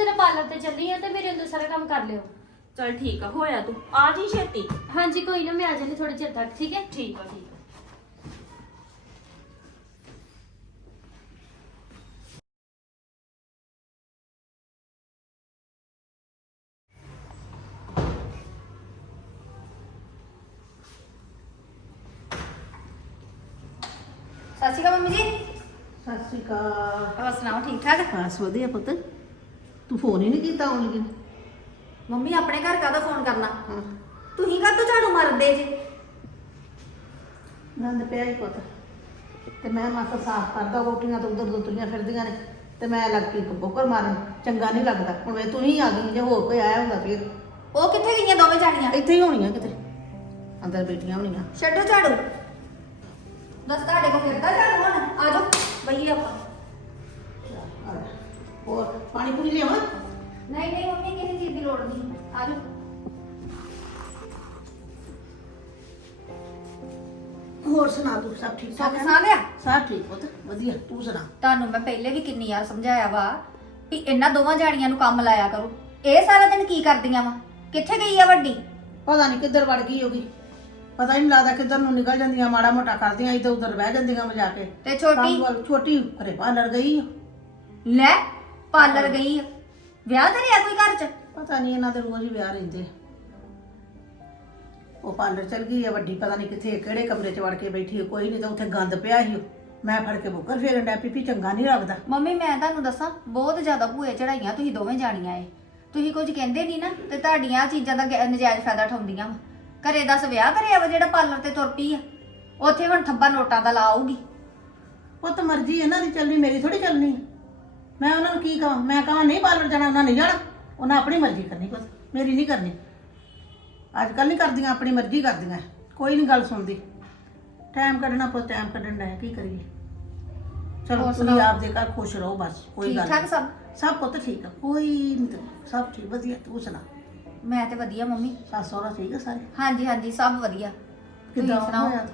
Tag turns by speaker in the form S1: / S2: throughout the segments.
S1: ਹਾਂ ਸਿਮਰਨ
S2: ਮੈਂ ਨਾ ਜਰਾ ਪਾਰਲਰ ਤੇ ਚੱਲੀ ਆ ਤੇ ਮੇਰੇ ਅੰਦਰ ਸਾਰਾ ਕੰਮ ਕਰ ਲਿਓ।
S1: ਚਲ ਠੀਕ ਆ ਹੋਇਆ ਤੂੰ। ਆ ਜੀ ਛੇਤੀ।
S2: ਹਾਂਜੀ ਕੋਈ ਨਾ ਮੈਂ ਆ ਜਾਣੀ ਥੋੜੇ ਚਿਰ ਤੱਕ ਠੀਕ ਹੈ?
S1: ਠੀਕ ਆ ਠੀਕ ਆ।
S3: ਸਤਿ ਸ਼੍ਰੀ ਅਕਾਲ ਮੰਮੀ ਜੀ।
S4: ਸਤਿ ਸ਼੍ਰੀ ਅਕਾਲ।
S3: ਹੋਰ ਸੁਣਾਓ ਠੀਕ ਠਾਕ?
S4: ਬਸ ਵਧੀਆ ਪੁੱਤ। ਤੂੰ ਫੋਨ ਹੀ ਨਹੀਂ ਕੀਤਾ ਆਉਣ ਲੱਗੇ ਨੂੰ।
S3: ਮੰਮੀ ਆਪਣੇ ਘਰ ਕਾਹਦਾ ਫੋਨ ਕਰਨਾ?
S4: ਹਾਂ।
S3: ਤੁਸੀਂ ਕਾਹਤੋਂ ਝਾੜੂ ਮਾਰਦੇ ਜੀ?
S4: ਨੰਦ ਪਿਆ ਹੀ ਪੁੱਤ। ਤੇ ਮੈਂ ਮਾਸਾ ਸਾਫ਼ ਕਰਦਾ ਰੋਟੀਆਂ ਤੋਂ ਉਧਰ ਦੁੱਤਰੀਆਂ ਫਿਰਦੀਆਂ ਨੇ। ਤੇ ਮੈਂ ਲੱਗ ਪਈ ਬੋਕਰ ਮਾਰਨ। ਚੰਗਾ ਨਹੀਂ ਲੱਗਦਾ। ਹੁਣ ਵੇ ਤੂੰ ਹੀ ਆ ਗਈ ਜੇ ਹੋਰ ਕੋਈ ਆਇਆ ਹੁੰਦਾ ਫਿਰ।
S3: ਉਹ ਕਿੱਥੇ ਗਈਆਂ ਦੋਵੇਂ ਜਾਣੀਆਂ
S4: ਇੱਥੇ ਹੀ ਹੋਣੀਆਂ ਕਿਤੇ। ਅੰਦਰ ਬੈਠੀਆਂ ਹੋਣੀਆਂ।
S3: ਛੱਡੋ ਝਾੜੂ। ਬਸ ਤੁਹਾਡੇ ਕੋਲ ਫਿਰਦਾ ਝਾੜੂ ਹੁਣ। ਆ ਜਾਓ। ਬਈਏ ਆਪਾਂ।
S4: ਹੋਰ ਪਾਣੀ ਪੂਰੀ ਲਿਆਵਾਂ?
S3: ਨਹੀਂ ਨਹੀਂ ਮੰਮੀ ਕਿਸੇ ਚੀਜ਼ ਦੀ ਲੋੜ ਨਹੀਂ। ਆ ਜਾਓ।
S4: ਹੋਰ ਸੁਣਾ ਤੂੰ ਸਭ ਠੀਕ ਠਾਕ ਹੈ
S3: ਲਿਆ?
S4: ਸਭ ਠੀਕ ਪੁੱਤ ਵਧੀਆ ਤੂੰ ਸੁਣਾ?
S3: ਤੁਹਾਨੂੰ ਮੈਂ ਪਹਿਲੇ ਵੀ ਕਿੰਨੀ ਵਾਰ ਸਮਝਾਇਆ ਵਾ ਵੀ ਇਹਨਾਂ ਦੋਵਾਂ ਜਾਣੀਆਂ ਨੂੰ ਕੰਮ ਲਾਇਆ ਕਰੋ। ਇਹ ਸਾਰਾ ਦਿਨ ਕੀ ਕਰਦੀਆਂ ਵਾ? ਕਿੱਥੇ ਗਈ ਆ ਵੱਡੀ?
S4: ਪਤਾ ਨਹੀਂ ਕਿੱਧਰ ਵੜ ਗਈ ਹੋਗੀ। ਪਤਾ ਹੀ ਨਹੀਂ ਲੱਗਦਾ ਕਿੱਧਰ ਨੂੰ ਨਿਕਲ ਜਾਂਦੀਆਂ ਮਾੜਾ ਮੋਟਾ ਕਰਦੀਆਂ ਇੱਧਰ ਉੱਧਰ ਬਹਿ ਜਾਂਦੀਆਂ ਮਜਾ ਕੇ
S3: ਤੇ ਛੋਟੀ?
S4: ਕੰਮ ਵੱਲ ਛੋਟੀ ਘਰੇ ਪਾਲਰ ਗਈ ਆ।
S3: ਲੈ ਪਾਰਲਰ ਗਈ ਆ। ਵਿਆਹ ਧਰਿਆ ਕੋਈ ਘਰ ਚ?
S4: ਪਤਾ ਨਹੀਂ ਇਹਨਾਂ ਦੇ ਰੋਜ਼ ਹੀ ਵਿਆਹ ਰਹਿੰਦੇ ਉਹ ਪਾਲਰ ਚਲ ਗਈ ਆ ਵੱਡੀ ਪਤਾ ਨਹੀਂ ਕਿੱਥੇ ਕਿਹੜੇ ਕਮਰੇ 'ਚ ਵੜ ਕੇ ਬੈਠੀ ਆ ਕੋਈ ਨਹੀਂ ਤਾਂ ਉੱਥੇ ਗੰਦ ਪਿਆ ਸੀ ਮੈਂ ਫੜ ਕੇ ਬੁੱਕਰ ਫੇਰਨ ਡੈ ਪੀਪੀ ਚੰਗਾ ਨਹੀਂ ਲੱਗਦਾ।
S3: ਮੰਮੀ ਮੈਂ ਤੁਹਾਨੂੰ ਦੱਸਾਂ ਬਹੁਤ ਜ਼ਿਆਦਾ ਭੂਏ ਚੜਾਈਆਂ ਤੁਸੀਂ ਦੋਵੇਂ ਜਾਣੀਆਂ ਏ। ਤੁਸੀਂ ਕੁਝ ਕਹਿੰਦੇ ਨਹੀਂ ਨਾ ਤੇ ਤੁਹਾਡੀਆਂ ਚੀਜ਼ਾਂ ਦਾ ਗੈ- ਨਜਾਇਜ਼ ਫਾਇਦਾ ਉਠਾਉਂਦੀਆਂ ਵਾ। ਘਰੇ ਦੱਸ ਵਿਆਹ ਕਰਿਆ ਵਾ ਜਿਹੜਾ ਪਾਰਲਰ ਤੇ ਤੁਰ ਪਈ ਆ? ਉੱਥੇ ਹੁਣ ਥੱਬਾ ਨੋਟਾਂ ਦਾ ਲਾਊਗੀ
S4: ਉਹ ਤਾਂ ਮਰਜ਼ੀ ਇਹਨਾਂ ਦੀ ਚੱਲਣੀ ਮੇਰੀ ਥੋੜੀ ਚੱਲਣੀ। ਆ। ਮੈਂ ਉਹਨਾਂ ਨੂੰ ਕੀ ਕਹਾਂ? ਮੈਂ ਕਹਾਂ ਨਹੀਂ ਪਾਲਰ ਜਾਣਾ ਉਹਨਾਂ ਨਹੀਂ ਜਾਣਾ। ਉਹਨਾਂ ਆਪਣੀ ਮਰਜ਼ੀ ਕਰਨੀ ਬਸ ਮੇਰੀ ਨਹੀਂ ਕਰਨੀ। ਅੱਜ ਕੱਲ ਨਹੀਂ ਕਰਦੀਆਂ ਆਪਣੀ ਮਰਜ਼ੀ ਕਰਦੀਆਂ। ਕੋਈ ਨਹੀਂ ਗੱਲ ਸੁਣਦੀ। ਟਾਈਮ ਕੱਢਣਾ ਪੁੱਤ ਟਾਈਮ ਕੱਢਣ ਦਾ ਕੀ ਕਰੀਏ? ਚਲੋ
S3: ਹੋਰ
S4: ਤੁਸੀਂ
S3: ਸੁਣਾਓ?
S4: ਆਪਦੇ ਘਰ ਖੁਸ਼ ਰਹੋ ਬਸ ਕੋਈ
S3: ਠੀਕ
S4: ਗੱਲ
S3: ਠਾਕ
S4: ਨਹੀਂ।
S3: ਸਭ?
S4: ਸਭ ਪੁੱਤ ਠੀਕ ਆ ਕੋਈ ਨੀ ਸਭ ਠੀਕ ਵਧੀਆ ਤੂੰ ਸੁਣਾ?
S3: ਮੈਂ ਤੇ ਵਧੀਆ ਮੰਮੀ।
S4: ਸੱਸ ਸਹੁਰਾ ਠੀਕ ਆ ਸਾਰੇ?
S3: ਹਾਂਜੀ ਹਾਂਜੀ ਸਭ ਵਧੀਆ। ਤੁਸੀਂ
S4: ਕਿੱਦਾਂ
S3: ਸੁਣਾਓ?
S4: ਹੋਇਆ?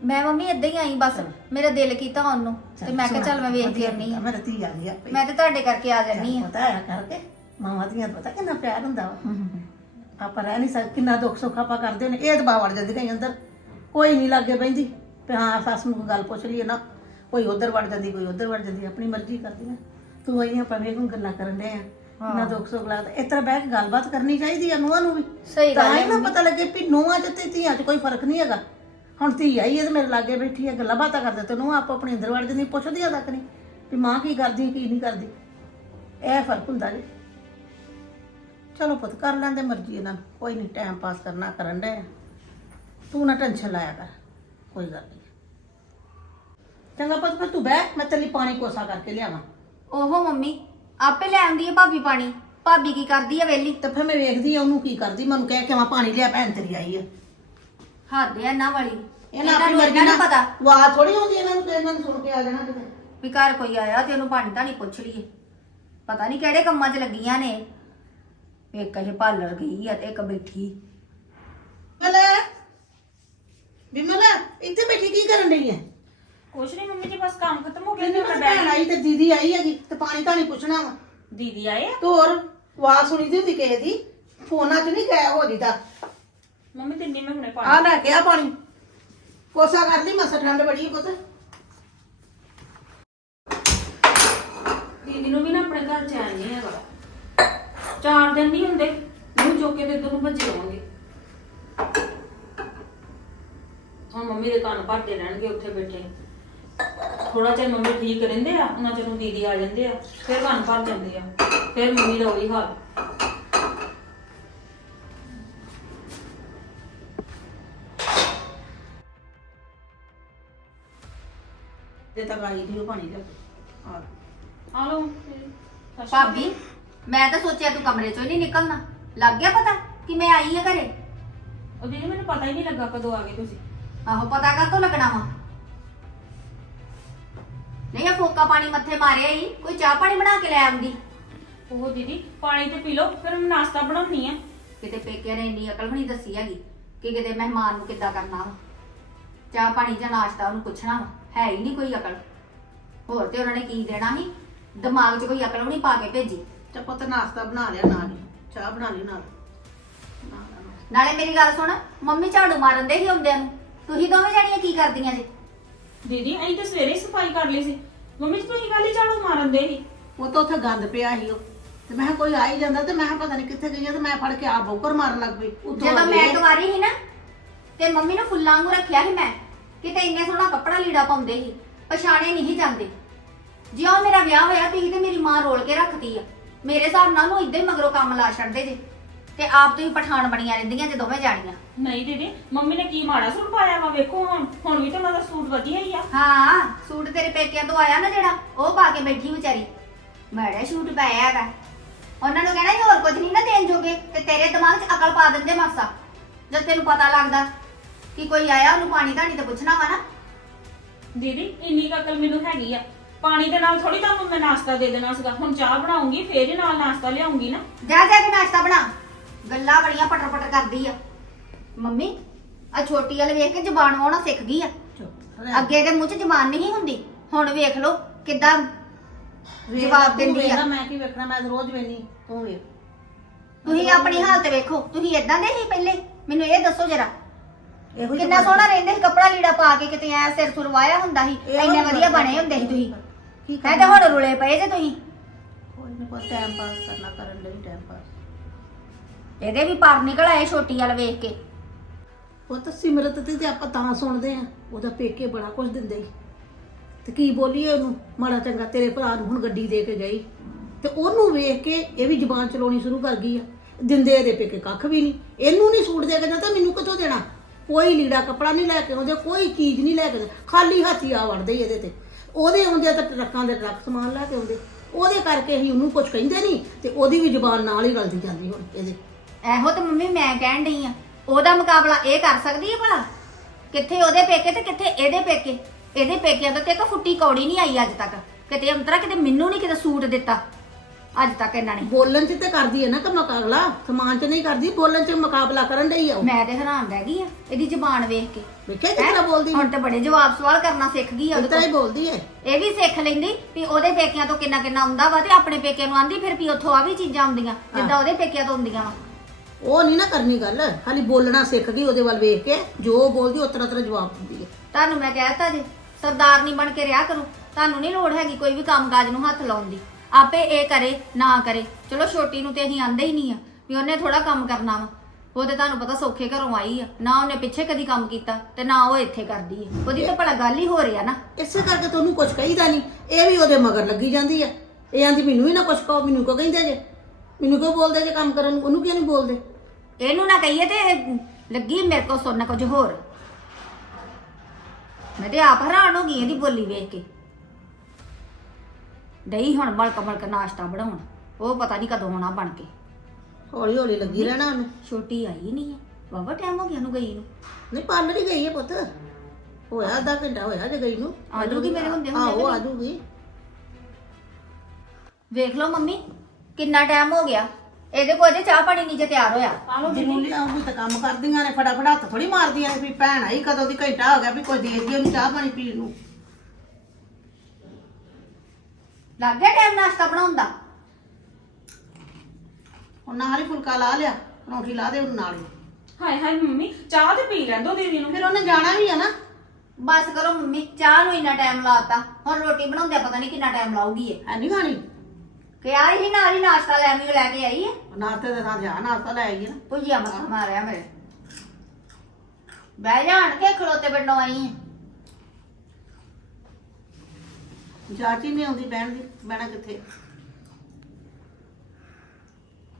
S3: ਮੈਂ ਮੰਮੀ ਏਦਾਂ ਹੀ ਆਈ ਬਸ ਮੇਰਾ ਦਿਲ ਕੀਤਾ ਆਉਣ ਨੂੰ। ਤੇ ਮੈਂ ਕਿਹਾ ਚੱਲ ਮੈਂ ਵੇਖ ਕੇ ਆਉਣੀ ਆ
S4: ਮੇਰਾ ਧੀ ਆ ਗਈ ਆਪੇ
S3: ਮੈਂ ਤੇ ਤੁਹਾਡੇ ਕਰਕੇ ਆ ਜਾਨੀ ਆ
S4: ਪਤਾ ਆ ਕਰਕੇ। ਮਾਵਾਂ ਦੀਆਂ ਦਾ ਪਤਾ ਕਿੰਨਾ ਪਿਆਰ ਹੁੰਦਾ ਵਾ। ਆਪਾਂ ਰਹਿ ਨਹੀਂ ਸਕਦੇ ਕਿੰਨਾ ਦੁੱਖ ਸੁੱਖ ਆਪਾਂ ਕਰਦੇ ਨੇ। ਇਹ ਦਬਾ ਵੜ ਜਾਂਦੀ ਕਈ ਅੰਦਰ। ਕੋਈ ਨਹੀਂ ਲੱਗੇ ਬੈਂਦੀ ਤੇ ਹਾਂ ਸੱਸ ਨੂੰ ਕੋਈ ਗੱਲ ਪੁੱਛ ਲਈਏ ਨਾ। ਕੋਈ ਉਧਰ ਵੜ ਜਾਂਦੀ ਕੋਈ ਉਧਰ ਵੜ ਜਾਂਦੀ ਆਪਣੀ ਮਰਜ਼ੀ ਕਰਦੀ ਆ। ਤੂੰ ਆਈਆਂ ਭਾਵੇਂ ਕੋਈ ਗੱਲਾਂ ਕਰਨ ਦੇ ਆ। ਕਿੰਨਾ ਦੁੱਖ ਸੁੱਖ ਲੱਗਦਾ। ਇਸ ਤਰ੍ਹਾਂ ਬਹਿ ਕੇ ਗੱਲਬਾਤ ਕਰਨੀ ਚਾਹੀਦੀ ਆ ਨੂੰਹਾਂ ਨੂੰ ਵੀ।
S3: ਸਹੀ ਗੱਲ
S4: ਤਾਂ
S3: ਹੈ
S4: ਹੀ ਨਾ ਪਤਾ ਲੱਗੇ ਵੀ ਨੂੰਹਾਂ ਚ ਤੇ ਧੀਆਂ ਚ ਕੋਈ ਫ਼ਰਕ ਨਹੀਂ ਹੈਗਾ। ਹੁਣ ਧੀ ਆਈ ਹੈ ਤੇ ਮੇਰੇ ਲਾਗੇ ਬੈਠੀ ਹੈ ਗੱਲਾਂ ਬਾਤਾਂ ਕਰਦੇ ਤੇ ਨੂੰ ਆਪ ਆਪਣੀ ਅੰਦਰ ਵੜ ਜਾਂਦੀ ਪੁੱਛਦੀ ਆ ਤੱਕ ਨਹੀਂ ਵੀ ਮਾਂ ਕੀ ਕਰਦੀ ਕੀ ਨਹੀਂ ਕਰਦੀ। ਇਹ ਫ਼ਰਕ ਹੁੰਦਾ ਜੀ। ਚਲੋ ਪੁੱਤ ਕਰ ਲੈਂਦੇ ਮਰਜ਼ੀ ਇਹਨਾਂ ਨੂੰ। ਕੋਈ ਨਹੀਂ ਟਾਈਮ ਪਾਸ ਕਰਨਾ ਕਰਨ ਦੇ ਤੂੰ ਨਾ ਟੈਨਸ਼ਨ ਲਾਇਆ ਕਰ। ਕੋਈ ਗੱਲ ਨਹੀਂ। ਚੰਗਾ ਪੁੱਤ ਫਿਰ ਤੂੰ ਬਹਿ ਮੈਂ ਤੇਰੀ ਪਾਣੀ ਕੋਸਾ ਕਰਕੇ ਲਿਆਵਾਂ।
S3: ਓਹੋ ਮੰਮੀ ਆਪੇ ਲੈ ਆਉਂਦੀ ਆ ਭਾਬੀ ਪਾਣੀ। ਭਾਬੀ ਕੀ ਕਰਦੀ ਆ ਵੇਲੀ
S4: ਤੇ ਫਿਰ ਮੈਂ ਵੇਖਦੀ ਆ ਉਹਨੂੰ ਕੀ ਕਰਦੀ। ਮੈਨੂੰ ਕਹਿ ਕੇ ਆਵਾਂ ਪਾਣੀ ਲਿਆ ਭੈਣ ਤੇਰੀ ਆਈ ਹੈ।
S3: ਹੱਦ ਆ ਇਹਨਾਂ ਵਾਲੀ।
S4: ਇਹਨਾਂ ਆਪਣੀ
S3: ਨੂੰ
S4: ਮਰਜ਼ੀ
S3: ਇਹਨਾਂ ਨੂੰ
S4: ਨਾਲ
S3: ਪਤਾ।
S4: ਆਵਾਜ਼ ਥੋੜੀ ਆਉਂਦੀ ਇਹਨਾਂ ਨੂੰ ਤੇ ਇਹਨਾਂ ਨੂੰ ਸੁਣ ਕੇ ਆ ਜਾਣਾ ਕਿਤੇ।
S3: ਵੀ ਘਰ ਕੋਈ ਆਇਆ ਤੇ ਉਹਨੂੰ ਪਾਣੀ ਤਾਂ ਨਹੀਂ ਪੁੱਛ ਲਈਏ। ਪਤਾ ਨਹੀਂ ਕਿਹੜੇ ਕੰਮਾਂ 'ਚ ਲੱਗੀਆਂ ਨੇ। ਇੱਕ ਇਹ ਪਾਰਲਰ ਗਈ ਆ ਤੇ ਇੱਕ ਬੈਠੀ।
S4: ਬਿਮਲ ਬਿਮਲ ਇੱਥੇ ਬੈਠੀ ਕੀ ਕਰਨ ਰਹੀ ਹੈ
S1: ਕੁਛ ਨਹੀਂ ਮੰਮੀ ਜੀ ਬਸ ਕੰਮ ਖਤਮ ਹੋ ਗਿਆ ਤੇ
S4: ਮੈਂ
S1: ਮੈਂ
S4: ਭੈਣ
S1: ਬੈਠ
S4: ਆਈ ਤੇ ਦੀਦੀ ਆਈ ਹੈਗੀ ਤੇ ਪਾਣੀ ਤਾਂ ਨਹੀਂ ਪੁੱਛਣਾ ਵਾ।
S1: ਦੀਦੀ ਆਏ ਆ?
S4: ਤੇ ਹੋਰ ਆਵਾਜ਼ ਸੁਣੀ ਦੀ ਹੁੰਦੀ ਕਿਸੇ ਦੀ? ਫੋਨਾਂ 'ਚ ਨਹੀਂ ਗਾਇਬ ਹੋ ਜੀਦਾ
S1: ਮੰਮੀ ਦਿੰਨੀ ਮੈਂ ਹੁਣੇ
S4: ਆ
S1: ਪਾਣੀ
S4: ਲੈ ਕੇ ਆ ਪਾਣੀ। ਕੋਸਾ ਕਰ ਲਈ ਮਸਾ ਠੰਡ ਬੜੀ ਹੈ ਪੁੱਤ।
S1: ਦੀਦੀ ਨੂੰ ਵੀ ਨਾ ਆਪਣੇ ਘਰ ਚ ਆਏ ਨਹੀਂ ਹੈਗਾ। ਚਾਰ ਦਿਨ ਨਹੀਂ ਹੁੰਦੇ ਮੂੰਹ ਚੁੱਕ ਕੇ ਤੇ ਇੱਧਰ ਨੂੰ ਭੱਜੇ ਆਉਂਗੇ ਹੁਣ ਮੰਮੀ ਦੇ ਕੰਨ ਭਰਦੇ ਰਹਿਣਗੇ ਉੱਥੇ ਬੈਠੇ। ਥੋੜਾ ਚਿਰ ਮੰਮੀ ਠੀਕ ਰਹਿੰਦੇ ਆ ਉਹਨਾਂ ਚਿਰ ਨੂੰ ਦੀਦੀ ਆ ਜਾਂਦੇ ਆ ਫਿਰ ਕੰਨ ਭਰ ਜਾਂਦੇ ਆ ਫਿਰ ਮੰਮੀ ਦਾ ਉਹੀ ਹਾਲ।
S4: ਤੇ ਤੱਕ ਆਈ ਦੀ ਉਹ ਪਾਣੀ ਲੈ ਕੇ। ਆ
S1: ਆ ਲਓ।
S3: ਭਾਬੀ ਮੈਂ ਤਾਂ ਸੋਚਿਆ ਤੂੰ ਕਮਰੇ 'ਚੋਂ ਹੀ ਨਹੀਂ ਨਿਕਲਣਾ। ਲੱਗ ਗਿਆ ਪਤਾ ਕਿ ਮੈਂ ਆਈ ਆ ਘਰੇ?
S1: ਉਹ ਦੀਦੀ ਮੈਨੂੰ ਪਤਾ ਹੀ ਨਹੀਂ ਲੱਗਾ ਕਦੋਂ ਆ ਗਏ ਤੁਸੀਂ।
S3: ਆਹੋ ਪਤਾ ਕਾਹਤੋਂ ਲੱਗਣਾ ਵਾ? ਨਹੀਂ ਆ ਫੋਕਾ ਪਾਣੀ ਮੱਥੇ ਮਾਰਿਆ ਹੀ। ਕੋਈ ਚਾਹ ਪਾਣੀ ਬਣਾ ਕੇ ਲੈ ਆਉਂਦੀ?
S1: ਉਹ ਦੀਦੀ ਪਾਣੀ ਤੇ ਪੀ ਲਓ ਫਿਰ ਮੈਂ ਨਾਸ਼ਤਾ ਬਣਾਉਣੀ ਆ।
S3: ਕਿਤੇ ਪੇਕਿਆਂ ਨੇ ਇੰਨੀ ਅਕਲ ਵੀ ਨਹੀਂ ਦੱਸੀ ਹੈਗੀ ਕਿ ਕਿਤੇ ਮਹਿਮਾਨ ਨੂੰ ਕਿੱਦਾਂ ਕਰਨਾ ਵਾ? ਚਾਹ ਪਾਣੀ ਜਾਂ ਨਾਸ਼ਤਾ ਉਹਨੂੰ ਪੁੱਛਣਾ ਵਾ। ਹੈ ਹੀ ਨਹੀਂ ਕੋਈ ਅਕਲ। ਹੋਰ ਤੇ ਉਹਨਾਂ ਨੇ ਕੀ ਦੇਣਾ ਸੀ? ਦਿਮਾਗ 'ਚ ਕੋਈ ਅਕਲ ਵੀ ਨਹੀਂ ਪਾ ਕੇ ਭੇਜੀ।
S4: ਤੇ ਪੁੱਤ ਨਾਸ਼ਤਾ ਬਣਾ ਲਿਆ ਨਾਲ ਹੀ। ਚਾਹ ਬਣਾ ਲਈ ਨਾਲ। ਨਾਲ ਨਾਲ।
S3: ਨਾਲੇ ਮੇਰੀ ਗੱਲ ਸੁਣ ਮੰਮੀ ਝਾੜੂ ਮਾਰਨ ਦੇ ਹੀ ਹੁੰਦਿਆਂ ਨੂੰ। ਤੁਸੀਂ ਦੋਵੇਂ ਜਾਣੀਆਂ ਕੀ ਕਰਦੀਆਂ ਜੇ?
S1: ਦੀਦੀ ਅਸੀਂ ਤਾਂ ਸਵੇਰੇ ਹੀ ਸਫ਼ਾਈ ਕਰ ਲਈ ਸੀ। ਮੰਮੀ ਜੀ ਤੁਸੀਂ ਕੱਲ ਹੀ ਝਾੜੂ ਮਾਰਨ ਦੇ ਸੀ
S4: ਉਹ ਤਾਂ ਉੱਥੇ ਗੰਦ ਪਿਆ ਸੀ ਉਹ। ਤੇ ਮੈਂ ਕਿਹਾ ਕੋਈ ਆ ਹੀ ਜਾਂਦਾ ਤੇ ਮੈਂ ਕਿਹਾ ਪਤਾ ਨਹੀਂ ਕਿੱਥੇ ਗਈ ਆ ਤੇ ਮੈਂ ਫੜ ਕੇ ਆ ਬੌਕਰ ਮਾਰਨ ਲੱਗ ਪਈ। ਉੱਤੋਂ
S3: ਜਦੋਂ
S4: ਆ
S3: ਮੈਂ
S4: ਗਈ।
S3: ਕੁਵਾਰੀ ਸੀ ਨਾ ਤੇ ਮੰਮੀ ਨੂੰ ਫੁੱਲਾਂ ਵਾਂਗੂ ਰੱਖਿਆ ਸੀ ਮੈਂ। ਕਿਤੇ ਇੰਨੇ ਸੋਹਣਾ ਕੱਪੜਾ ਲੀੜਾ ਪਾਉਂਦੇ ਸੀ ਪਛਾਣੇ ਨਹੀਂ ਜਾਂਦੇ। ਜਿਉਂ ਮੇਰਾ ਵਿਆਹ ਹੋਇਆ ਤੁਸੀਂ ਤੇ ਮੇਰੀ ਮਾਂ ਰੋਲ ਕੇ ਰੱਖਦੀ ਆ। ਮੇਰੇ ਹਿਸਾਬ ਨਾਲ ਨੂੰ ਇਦਾਂ ਹੀ ਮਗਰੋਂ ਕੰਮ ਲਾ ਛੱਡਦੇ ਜੇ। ਤੇ ਆਪ ਤੁਸੀਂ ਪਠਾਨ ਬਣੀਆਂ ਰਹਿੰਦੀਆਂ ਜੇ ਦੋਵੇਂ ਜਾਣੀਆਂ।
S1: ਨਹੀਂ ਦੀਦੀ ਮੰਮੀ ਨੇ ਕੀ ਮਾੜਾ ਸੂਟ ਪਾਇਆ ਵਾ ਵੇਖੋ ਹੁਣ ਹੁਣ ਵੀ ਤਾਂ ਉਹਨਾਂ ਦਾ ਸੂਟ ਵਧੀਆ ਹੀ ਆ।
S3: ਹਾਂ ਸੂਟ ਤੇਰੇ ਪੇਕਿਆਂ ਤੋਂ ਆਇਆ ਨਾ ਜਿਹੜਾ ਉਹ ਪਾ ਕੇ ਬੈਠੀ ਵਿਚਾਰੀ। ਮਾੜਾ ਸੂਟ ਪਾਇਆ ਹੈਗਾ ਉਹਨਾਂ ਨੂੰ ਕਹਿਣਾ ਸੀ ਹੋਰ ਕੁਝ ਨਹੀਂ ਨਾ ਦੇਣ ਜੋਗੇ ਤੇ ਤੇਰੇ ਦਿਮਾਗ 'ਚ ਅਕਲ ਪਾ ਦਿੰਦੇ ਮਾਸਾ। ਜਦ ਤੈਨੂੰ ਪਤਾ ਲੱਗਦਾ ਕਿ ਕੋਈ ਆਇਆ ਉਹਨੂੰ ਪਾਣੀ ਧਾਣੀ ਤੇ ਪੁੱਛਣਾ ਵਾ ਨਾ?
S1: ਦੀਦੀ ਇੰਨੀ ਕੁ ਅਕਲ ਮੈਨੂੰ ਹੈਗੀ ਆ। ਪਾਣੀ ਦੇ ਨਾਲ ਥੋੜੀ ਤੁਹਾਨੂੰ ਮੈਂ ਨਾਸ਼ਤਾ ਦੇ ਦੇਣਾ ਸੀਗਾ। ਹੁਣ ਚਾਹ ਬਣਾਉਂਗੀ ਫੇਰ ਹੀ ਨਾਲ ਨਾਸ਼ਤਾ ਲਿਆਉਂਗੀ ਨਾ।
S3: ਜਾ ਜਾ ਕੇ ਨਾਸ਼ਤਾ ਬਣਾ। ਗੱਲਾਂ ਬੜੀਆਂ ਪਟਰ ਪਟਰ ਕਰਦੀ ਆ। ਮੰਮੀ ਆ ਛੋਟੀ ਵਾਲੇ ਵੇਖ ਕੇ ਜ਼ਬਾਨ ਆਉਣਾ ਸਿੱਖ ਗਈ ਆ। ਅੱਗੇ ਦੇ ਮੂੰਹ 'ਚ ਜ਼ਬਾਨ ਨਹੀਂ ਹੁੰਦੀ। ਹੁਣ ਵੇਖ ਲਓ ਕਿੱਦਾਂ
S4: ਵੇਖ
S3: ਜਵਾਬ
S4: ਤੂੰ
S3: ਦਿੰਦੀ ਆ।
S4: ਮੈਂ ਕੀ ਵੇਖਣਾ ਮੈਂ ਤਾਂ ਰੋਜ਼ ਵੇਨੀ ਤੂੰ ਵੇਖ।
S3: ਤੁਸੀਂ ਆਪਣੀ ਹਾਲਤ ਵੇਖੋ। ਤੁਸੀਂ ਇਦਾਂ ਦੇ ਸੀ ਪਹਿਲੇ? ਮੈਨੂੰ ਇਹ ਦੱਸੋ ਜਰਾ।
S4: ਇਹੋ ਹੀ
S3: ਕਿੰਨਾ
S4: ਤਾਂ
S3: ਸੋਹਣਾ ਰਹਿੰਦੇ ਸੀ ਕੱਪੜਾ ਲੀੜਾ ਪਾ ਕੇ ਕਿਤੇ ਐ ਸਿਰ ਸੁਰਵਾਇਆ ਹੁੰਦਾ ਸੀ
S4: ਇਹੋ
S3: ਇੰਨੇ ਵਧੀਆ
S4: ਬਣਾ।
S3: ਹੁੰਦੇ ਸੀ ਤੁਸੀਂ।
S4: ਕੀ
S3: ਤੇ ਹੁਣ ਰੁਲੇ ਪਏ ਜੇ ਤੁਸੀਂ।
S4: ਕੋਈ ਨਾ ਕੋਈ ਟਾਈਮ ਪਾਸ ਕਰਨਾ ਕਰਨ ਲਈ ਟਾਈਮ ਪਾਸ
S3: ਇਹਦੇ ਵੀ ਪਰ ਨਿਕਲ ਆਏ ਛੋਟੀ ਵਾਲ ਵੇਖ ਕੇ।
S4: ਉਹ ਤਾਂ ਸਿਮਰਤ ਤੇ ਤੇ ਆਪਾਂ ਤਾਂ ਸੁਣਦੇ ਆ ਉਹਦਾ ਪੇਕੇ ਬੜਾ ਕੁਝ ਦਿੰਦੇ ਸੀ। ਤੇ ਕੀ ਬੋਲੀਏ ਉਹਨੂੰ ਮਾੜਾ ਚੰਗਾ ਤੇਰੇ ਭਰਾ ਨੂੰ ਹੁਣ ਗੱਡੀ ਦੇ ਕੇ ਗਈ। ਤੇ ਉਹਨੂੰ ਵੇਖ ਕੇ ਇਹ ਵੀ ਜ਼ਬਾਨ ਚਲਾਉਣੀ ਸ਼ੁਰੂ ਕਰ ਗਈ ਆ। ਦਿੰਦੇ ਇਹਦੇ ਪੇਕੇ ਕੱਖ ਵੀ ਨਹੀਂ ਇਹਨੂੰ ਨਹੀਂ ਸੂਟ ਦੇ ਕੇ ਜਾਂਦਾ ਮੈਨੂੰ ਕਿੱਥੋਂ ਦੇਣਾ? ਕੋਈ ਲੀੜਾ ਕੱਪੜਾ ਨਹੀਂ ਲੈ ਕੇ ਆਉਂਦੇ ਕੋਈ ਚੀਜ਼ ਨਹੀਂ ਲੈ ਕੇ ਆਉਂਦੇ, ਖਾਲੀ ਹੱਥੀ ਆ ਵੜਦੇ ਹੀ ਇਹਦੇ ਤੇ। ਉਹਦੇ ਆਉਂਦੇ ਤਾਂ ਟਰੱਕਾਂ ਦੇ ਟਰੱਕ ਸਮਾਨ ਲੈ ਕੇ ਆਉਂਦੇ। ਉਹਦੇ ਕਰਕੇ ਹੀ ਉਹਨੂੰ ਕੁਝ ਕਹਿੰਦੇ ਨਹੀਂ ਤੇ ਉਹਦੀ ਵੀ ਜੁਬਾਨ ਨਾਲ ਹੀ ਰਲਦੀ ਜਾਂਦੀ ਹੁਣ ਇਹਦੇ।
S3: ਇਹੋ ਤੇ ਮੰਮੀ ਮੈਂ ਕਹਿਣ ਡਈ ਆ ਉਹਦਾ ਮੁਕਾਬਲਾ ਇਹ ਕਰ ਸਕਦੀ ਹੈ ਭਲਾ? ਕਿੱਥੇ ਉਹਦੇ ਪੇਕੇ ਤੇ ਕਿੱਥੇ ਇਹਦੇ ਪੇਕੇ? ਇਹਦੇ ਪੇਕਿਆਂ ਤੋਂ ਤੇ ਇੱਕ ਫੁੱਟੀ ਕੌੜੀ ਨਹੀਂ ਆਈ ਅੱਜ ਤੱਕ। ਕਿਤੇ ਅੰਤਰਾ ਕਿਤੇ ਮੈਨੂੰ ਨਹੀਂ ਕਿਤੇ ਸੂਟ ਦਿੱਤਾ। ਅੱਜ ਤੱਕ ਇਹਨਾਂ ਨੇ
S4: ਬੋਲਣ ਚ ਤੇ ਕਰਦੀ ਹੈ ਨਾ ਕਿ ਮੁਕਾਬਲਾ ਸਮਾਨ ਚ ਨਹੀਂ ਕਰਦੀ ਬੋਲਣ ਚ ਮੁਕਾਬਲਾ ਕਰਨ ਡਈ ਆ ਉਹ।
S3: ਮੈਂ ਤੇ ਹੈਰਾਨ ਰਹਿ ਗਈ ਆ ਇਹਦੀ ਜ਼ਬਾਨ ਵੇਖ ਕੇ।
S4: ਵੇਖਿਆ ਕਿਸ ਤਰ੍ਹਾਂ ਬੋਲਦੀ
S3: ਹੁਣ ਤੇ ਬੜੇ ਜਵਾਬ ਸਵਾਲ ਕਰਨਾ ਸਿੱਖ ਗਈ ਆ
S4: ਇਸ
S3: ਉਹਦੇ ਕੋਲ।
S4: ਹੀ ਬੋਲਦੀ ਹੈ
S3: ਇਹ ਵੀ ਸਿੱਖ ਲੈਂਦੀ ਵੀ ਉਹਦੇ ਪੇਕਿਆਂ ਤੋਂ ਕਿੰਨਾ ਕਿੰਨਾ ਆਉਂਦਾ ਵਾ ਤੇ ਆਪਣੇ ਪੇਕਿਆਂ ਨੂੰ ਆਂਦੀ ਫਿਰ ਵੀ ਉੱਥੋਂ ਆ ਵੀ ਚੀਜ਼ਾਂ ਆਉਂਦੀਆਂ ਜਿੱਦਾਂ ਉਹਦੇ ਪੇਕਿਆਂ ਤੋਂ ਆਉਂਦੀਆਂ ਵਾ।
S4: ਉਹ ਨਹੀਂ ਨਾ ਕਰਨੀ ਗੱਲ ਖਾਲੀ ਬੋਲਣਾ ਸਿੱਖ ਗਈ ਉਹਦੇ ਵੱਲ ਵੇਖ ਕੇ ਜੋ ਬੋਲਦੀ ਉਸ ਤਰ੍ਹਾਂ ਤਰ੍ਹਾਂ ਜਵਾਬ ਦਿੰਦੀ ਹੈ
S3: ਤੁਹਾਨੂੰ ਮੈਂ ਕਹਿਤਾ ਜੀ ਸਰਦਾਰ ਨਹੀਂ ਬਣ ਕੇ ਰਿਹਾ ਕਰੋ ਤੁਹਾਨੂੰ ਨਹੀਂ ਲੋੜ ਹੈਗੀ ਕੋਈ ਵੀ ਕੰਮਕਾਜ ਨੂੰ ਹੱਥ ਲਾਉਣ ਦੀ। ਆਪੇ ਇਹ ਕਰੇ ਨਾ ਕਰੇ। ਚਲੋ ਛੋਟੀ ਨੂੰ ਤੇ ਅਸੀਂ ਆਂਦੇ ਹੀ ਨਹੀਂ ਆ ਵੀ ਉਹਨੇ ਥੋੜਾ ਕੰਮ ਕਰਨਾ ਵਾ। ਉਹ ਤੇ ਤੁਹਾਨੂੰ ਪਤਾ ਸੌਖੇ ਘਰੋਂ ਆਈ ਆ। ਨਾ ਉਹਨੇ ਪਿੱਛੇ ਕਦੀ ਕੰਮ ਕੀਤਾ ਤੇ ਨਾ ਉਹ ਇੱਥੇ ਕਰਦੀ ਆ। ਉਹਦੀ ਤਾਂ ਭਲਾ ਗੱਲ ਹੀ ਹੋ ਰਹੀ ਆ ਨਾ।
S4: ਇਸੇ ਕਰਕੇ ਤੁਹਾਨੂੰ ਕੁਝ ਕਹੀਦਾ ਨਹੀਂ। ਇਹ ਵੀ ਉਹਦੇ ਮਗਰ ਲੱਗੀ ਜਾਂਦੀ ਹੈ ਇਹ ਆਂਦੀ ਮੈਨੂੰ ਵੀ ਨਾ ਕੁਝ ਕਹੋ ਮੈਨੂੰ ਕੋ ਕਹਿੰਦੇ ਜੇ? ਮੈਨੂੰ ਕਿਉਂ ਬੋਲਦੇ ਜੇ ਕੰਮ ਕਰਨ ਨੂੰ? ਉਹਨੂੰ ਕਿਉਂ ਨਹੀਂ ਬੋਲਦੇ?
S3: ਇਹਨੂੰ ਨਾ ਕਹੀਏ ਤੇ ਇਹ ਲੱਗੀ ਮੇਰੇ ਕੋ ਸੁਣਨ ਕੁਝ ਹੋਰ। ਮੈਂ ਤੇ ਆਪ ਹੈਰਾਨ ਹੋ ਗਈ ਇਹਦੀ ਬੋਲੀ ਵੇਖ ਕੇ। ਡਈ ਹੁਣ ਮਲਕ ਮਲਕ ਨਾਸ਼ਤਾ ਬਣਾਉਣ ਉਹ ਪਤਾ ਨਹੀਂ ਕਦੋਂ ਆਉਣਾ ਬਣ ਕੇ।
S4: ਹੌਲੀ ਹੌਲੀ ਲੱਗੀ ਰਹਿਣਾ ਉਹਨੂੰ।
S3: ਛੋਟੀ ਆਈ ਨਹੀਂ ਹੈ ਬਾਬਾ ਟਾਈਮ ਹੋ ਗਿਆ ਉਹਨੂੰ ਗਈ ਨੂੰ।
S4: ਨਹੀਂ ਪਾਰਲਰ ਹੀ ਗਈ ਹੈ ਪੁੱਤ। ਹੋਇਆ ਅੱਧਾ ਘੰਟਾ ਹੋਇਆ ਜੇ ਗਈ ਨੂੰ।
S3: ਆ ਜਾਊਗੀ ਮੇਰੇ ਹੁੰਦੇ ਹੁੰਦੇ
S4: ਆਹੋ ਆ ਜਾਊਗੀ।
S3: ਵੇਖ ਲਓ ਮੰਮੀ ਕਿੰਨਾ ਟਾਈਮ ਹੋ ਗਿਆ। ਇਹਦੇ ਕੋਲ ਅਜੇ ਚਾਹ ਪਾਣੀ ਨਹੀਂ ਜੇ ਤਿਆਰ ਹੋਇਆ।
S4: ਜਿਹਨੂੰ ਲਿਆਉਂਦੀ ਤਾਂ ਕੰਮ ਕਰਦੀਆਂ ਨੇ ਫਟਾਫਟ ਹੱਥ ਥੋੜੀ ਮਾਰਦੀਆਂ ਨੇ ਵੀ ਭੈਣ ਆਈ ਕਦੋਂ ਦੀ ਘੰਟਾ ਹੋ ਗਿਆ ਵੀ ਕੋਈ ਦੇ ਦਿਓ ਉਹਨੂੰ ਚਾਹ ਪਾਣੀ ਪੀਣ ਨੂੰ।
S3: ਲੱਗ ਗਿਆ ਟਾਈਮ ਨਾਸ਼ਤਾ ਬਣਾਉਣ ਦਾ।
S4: ਹੁਣ ਨਾਲ ਹੀ ਫੁਲਕਾ ਲਾ ਲਿਆ ਪਰੌਂਠੀ ਲਾ ਦੇ ਉਹਨੂੰ ਨਾਲ ਹੀ।
S1: ਹਾਏ ਹਾਏ ਮੰਮੀ ਚਾਹ ਤੇ ਪੀ ਲੈਣ ਦੋ ਦੀਦੀ ਨੂੰ।
S4: ਫਿਰ ਉਹਨੇ ਜਾਣਾ ਵੀ ਆ ਨਾ।
S3: ਬਸ ਕਰੋ ਮੰਮੀ ਚਾਹ ਨੂੰ ਇੰਨਾ ਟਾਈਮ ਲਾਤਾ ਹੁਣ ਰੋਟੀ ਬਣਾਉਂਦੇ ਪਤਾ ਨਹੀਂ ਕਿੰਨਾ ਟਾਈਮ ਲਾਊਗੀ ਇਹ।
S4: ਹੈ ਨਹੀਂ ਖਾਣੀ?
S3: ਕਿ ਆਈ ਹੀ ਨਾਲ ਹੀ ਨਾਸ਼ਤਾ ਲੈ ਮੈਨੂੰ ਲੈ ਕੇ ਆਈ ਹੈ।
S4: ਨਾਤੇ ਦੇ ਨਾਲ ਜਾ ਨਾਸਤਾ ਲੈ ਆਈਏ ਨਾ।
S3: ਭੁਜੀਆ ਮੱਥਾ ਮਾਰਿਆ ਮੇਰੇ। ਬਹਿ ਜਾਣ ਕੇ ਖਲੋਤੇ ਪਿੰਡੋਂ ਆਈ ਹੈ
S4: ਚਾਚੀ ਨਹੀਂ ਆਉਂਦੀ ਬਹਿਣ ਦੀ ਬਹਿਣਾ ਕਿੱਥੇ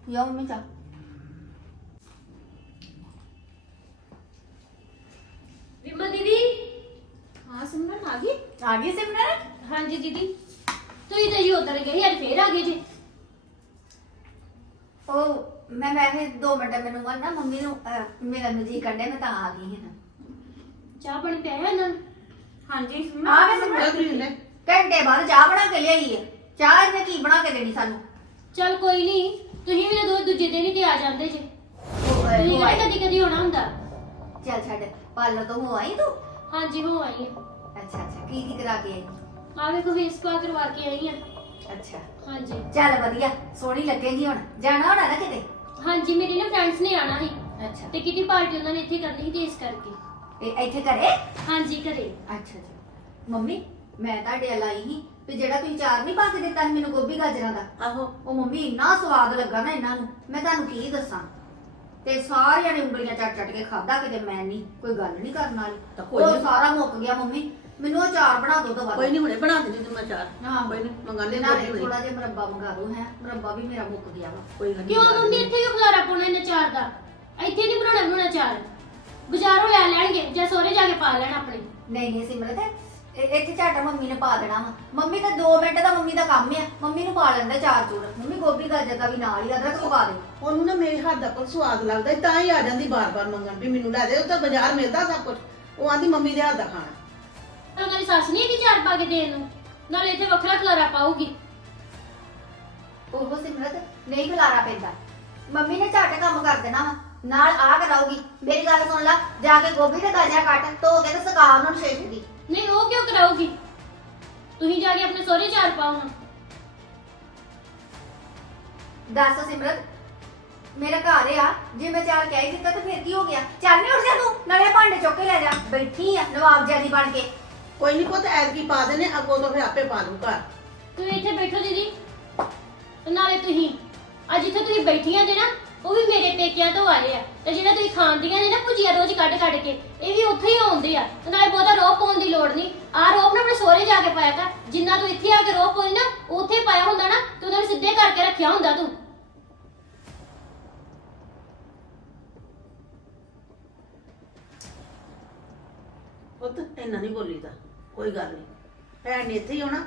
S3: ਯਾ ਮੰਮੀ ਚਾਹ
S2: ਵਿਮਾ ਦੀਦੀ?
S1: ਹਾਂ ਸਿਮਰਨ ਆ ਗਈ?
S3: ਆ ਗਈ ਸਿਮਰਨ?
S2: ਹਾਂਜੀ ਦੀਦੀ। ਤੁਸੀਂ ਤਾਂ ਜੀ ਉਤਰ ਗਏ ਅੱਜ ਫੇਰ ਆ ਗਏ ਜੀ।
S3: ਉਹ ਮੈਂ ਇਹ 2 ਮਿੰਟ ਮੈਨੂੰ ਕਹਿੰਦਾ ਨਾ ਮੰਮੀ ਨੂੰ ਅਹ, ਮੇਰਾ ਨੂੰ ਜੀ ਕੱਢਿਆ ਮੈਂ ਤਾਂ ਆ ਗਈ ਹਾਂ।
S2: ਚਾਹ ਪਾਣੀ ਪਿਆ ਇਹਨਾਂ ਨੂੰ
S1: ਹਾਂਜੀ
S3: ਆ ਗਏ ਸਿਮਰਨ।
S4: ਨੇ
S3: ਘੰਟੇ ਬਾਅਦ ਚਾਹ ਬਣਾ ਕੇ ਲਿਆਈ ਹੈ ਚਾਹ ਇਹਨੇ ਕੀ ਬਣਾ ਕੇ ਦੇਣੀ ਸਾਨੂੰ?
S2: ਚੱਲ ਕੋਈ ਨਹੀਂ ਤੁਸੀਂ ਵੀ ਦੋ ਦੂਜੇ ਦਿਨ ਹੀ ਤੇ ਆ ਜਾਂਦੇ ਜੇ। ਤੁਸੀਂ
S3: ਆਈ।
S2: ਕਦੀ ਕਦੀ ਹੋਣਾ ਹੁੰਦਾ।
S3: ਚੱਲ ਛੱਡ ਪਾਰਲਰ ਤੋਂ ਹੋ ਆਈ ਤੂੰ?
S2: ਹਾਂਜੀ ਹੋ ਆਈ ਹਾਂ।
S3: ਅੱਛਾ ਅੱਛਾ ਕੀ ਕੀ ਕਰਾ ਕੇ ਆਈ?
S2: ਆ ਵੇਖੋ ਫੇਸ ਪਾ ਕਰਵਾ ਕੇ ਆਈ ਆ
S3: ਅੱਛਾ।
S2: ਹਾਂਜੀ।
S3: ਚੱਲ ਵਧੀਆ ਸੋਹਣੀ ਲੱਗੇਗੀ ਹੁਣ। ਜਾਣਾ ਹੋਣਾ ਨਾ ਕਿਤੇ?
S2: ਹਾਂਜੀ ਮੇਰੇ ਨਾ ਫਰੈਂਡਸ ਨੇ ਆਣਾ ਸੀ।
S3: ਅੱਛਾ।
S2: ਤੇ ਕਿਟੀ ਪਾਰਟੀ ਉਹਨਾਂ ਨੇ ਇੱਥੇ ਕਰਨੀ ਸੀ ਤੇ ਇਸ ਕਰਕੇ।
S3: ਤੇ ਇੱਥੇ ਘਰੇ?
S2: ਹਾਂਜੀ ਘਰੇ।
S3: ਅੱਛਾ ਜੀ ਮੰਮੀ? ਮੈਂ ਤੁਹਾਡੇ ਵੱਲ ਆਈ ਸੀ ਤੇ ਜਿਹੜਾ ਤੁਸੀਂ ਚਾਰ ਨਹੀਂ ਪਾ ਕੇ ਦਿੱਤਾ ਸੀ ਮੈਨੂੰ ਗੋਭੀ ਗਾਜਰਾਂ ਦਾ।
S4: ਆਹੋ।
S3: ਉਹ ਮੰਮੀ ਇੰਨਾ ਸਵਾਦ ਲੱਗਾ ਨਾ ਇਹਨਾਂ ਨੂੰ ਮੈਂ ਤੁਹਾਨੂੰ ਕੀ ਦੱਸਾਂ? ਤੇ ਸਾਰਿਆਂ ਨੇ ਉਂਗਲੀਆਂ ਚੱਟ ਚੱਟ ਕੇ ਖਾਦਾ ਕਿਤੇ ਮੈਂ ਨਹੀਂ ਕੋਈ ਗੱਲ ਨਹੀਂ ਕਰਨ ਵਾਲੀ।
S4: ਤਾਂ ਕੋਈ
S3: ਉਹ
S4: ਨੀ।
S3: ਸਾਰਾ ਮੁੱਕ ਗਿਆ ਮੰਮੀ। ਮੈਨੂੰ ਉਹ ਚਾਰ ਬਣਾ ਦਿਓ ਦੁਬਾਰਾ
S4: ਕੋਈ ਨਹੀਂ ਹੁਣੇ ਬਣਾ ਦੇਣੀ ਤੂੰ ਮੈਂ ਚਾਰ।
S3: ਹਾਂ।
S4: ਕੋਈ ਨਹੀਂ
S3: ਤੇ
S4: ਕੋਈ
S3: ਨਾਲੇ ਥੋੜਾ ਜਿਹਾ ਮੁਰੱਬਾ ਮੰਗਾ ਦਿਓ ਹੈ। ਮੁਰੱਬਾ ਵੀ ਮੇਰਾ ਮੁੱਕ ਗਿਆ ਵਾ।
S4: ਕੋਈ ਗੱਲ ਨੀ,
S2: ਕਿਉਂ
S4: ਮੰਗਾ
S2: ਮੰਮੀ। ਇੱਥੇ ਕਿਉਂ ਖਲਾਰਾ ਪਾਉਣਾ ਇਹਨੇ ਚਾਰ ਦਾ? ਇੱਥੇ ਨਹੀਂ ਬਣਾਉਣਾ ਬਣਾਉਣਾ ਚਾਰ। ਬਾਜ਼ਾਰੋਂ ਲੈ ਲੈਣਗੇ ਜਾਂ ਸਹੁਰੇ ਜਾ ਕੇ ਪਾ ਲੈਣ ਆਪਣੇ।
S3: ਨਹੀਂ ਨਹੀਂ ਸਿਮਰਤ। ਇਹ- ਇੱਥੇ ਝਾਟਾ ਮੰਮੀ ਨੇ ਪਾ ਦੇਣਾ ਵਾ। ਮੰਮੀ ਤਾਂ 2 ਮਿੰਟ ਦਾ ਮੰਮੀ ਦਾ ਕੰਮ ਆ। ਮੰਮੀ ਨੂੰ ਪਾ ਲੈਂਦਾ ਚਾਰ ਚੂਰ ਮੰਮੀ ਗੋਭੀ ਗਾਜਰ ਦਾ ਵੀ ਨਾਲ ਹੀ ਅਦਰਕ ਪਾ ਦੇ।
S4: ਉਹਨੂੰ ਨਾ ਮੇਰੇ ਹੱਥ ਦਾ ਕੋਈ ਸਵਾਦ ਲੱਗਦਾ ਤਾਂ ਹੀ ਆ ਜਾਂਦੀ ਬਾਰ-ਬਾਰ ਮੰਗਣ ਵੀ ਮੈਨੂੰ ਲੈ ਦੇ ਉਹ ਤਾਂ ਬਾਜ਼ਾਰ ਮਿਲਦਾ ਸਭ ਕੁਝ ਉਹ ਆਂਦੀ ਮੰਮੀ ਦੇ ਹੱਥ ਦਾ ਖਾਣਾ।
S2: ਤਾਂ ਉਹਨਾਂ ਦੀ ਸੱਸ ਨਹੀਂ ਹੈਗੀ ਚਾਰ ਪਾ ਕੇ ਦੇਣ ਨੂੰ। ਨਾਲੇ ਇੱਥੇ ਵੱਖਰਾ ਖਲਾਰਾ ਪਾਊਗੀ।
S3: ਉਹ ਸਿਮਰਤ ਨਹੀਂ ਖਲਾਰਾ ਪੈਂਦਾ। ਮੰਮੀ ਨੇ ਝੱਟ ਕੰਮ ਕਰ ਦੇਣਾ ਵਾ। ਨਾਲ ਆ ਕਰਾਉਗੀ ਮੇਰੀ ਗੱਲ ਸੁਣ ਲੈ ਜਾ ਕੇ ਗੋਭੀ ਤੇ ਗਾਜਰਾਂ ਕੱਟ ਧੋ ਕੇ ਤੇ ਸੁਕਾ ਉਹਨਾਂ ਨੂੰ ਛੇਕ ਦੀ।
S2: ਨਹੀਂ ਤੁਸੀਂ ਜਾ ਕੇ ਆਪਣੇ ਸਹੁਰੇ ਚਾਰ ਪਾਓ ਹੁਣ।
S3: ਦੱਸ ਸਿਮਰਤ ਮੇਰਾ ਘਰ ਆ ਜੇ ਮੈਂ ਚਾਰ ਕਹਿ ਹੀ ਦਿੱਤਾ ਤਾਂ ਫਿਰ ਕੀ ਹੋ ਗਿਆ? ਚੱਲ ਨਹੀਂ ਉੱਠ ਜਾ ਤੂੰ ਨਾਲੇ ਭਾਂਡੇ ਚੁੱਕ ਕੇ ਲੈ ਜਾ। ਬੈਠੀ ਆ ਨਵਾਬ ਜਾਨੀ ਬਣ ਕੇ।
S4: ਕੋਈ ਨਹੀਂ ਪੁੱਤ ਐਤਕੀ ਪਾ ਦੇਣੇ ਅੱਗੋਂ ਤੋਂ ਫਿਰ ਆਪੇ ਪਾ ਦੂ ਘਰ।
S2: ਤੁਸੀਂ ਇੱਥੇ ਬੈਠੋ ਦੀਦੀ। ਤੇ ਨਾਲੇ ਤੁਸੀਂ ਅੱਜ ਇੱਥੇ ਤੁਸੀਂ ਬੈਠੀਆਂ ਜੇ ਨਾ ਉਹ ਵੀ ਮੇਰੇ ਪੇਕਿਆਂ ਤੋਂ ਆਏ ਆ। ਤੇ ਜਿਹੜਾ ਤੁਸੀਂ ਖਾਂਦੀਆਂ ਨੇ ਨਾ ਭੁਜੀਆ ਰੋਜ਼ ਕੱਢ ਕੱਢ ਕੇ ਇਹ ਵੀ ਉੱਥੇ ਹੀ ਆਉਂਦੇ ਆ। ਤੇ ਨਾਲੇ ਬਹੁਤਾ ਰੋਹ ਪਾਉਣ ਦੀ ਲੋੜ ਨਹੀਂ ਆਹ ਰੋਹ ਨਾ ਆਪਣੇ ਸਹੁਰੇ ਪਾਇਆ ਕਰ ਜਿੰਨਾ ਤੂੰ ਇੱਥੇ ਆ ਕੇ ਰੋਹ ਪਾਉਣੀ ਨਾ ਉੱਥੇ ਪਾਇਆ ਹੁੰਦਾ ਨਾ ਤੇ ਉਹਨਾਂ ਨੂੰ ਸਿੱਧੇ ਕਰਕੇ ਰੱਖਿਆ ਹੁੰਦਾ ਤੂੰ।
S4: ਪੁੱਤ ਇੰਨਾ ਨਹੀਂ ਬੋਲੀਦਾ ਕੋਈ ਗੱਲ ਨਹੀਂ। ਭੈਣ ਨੇ ਇੱਥੇ ਹੀ ਆਉਣਾ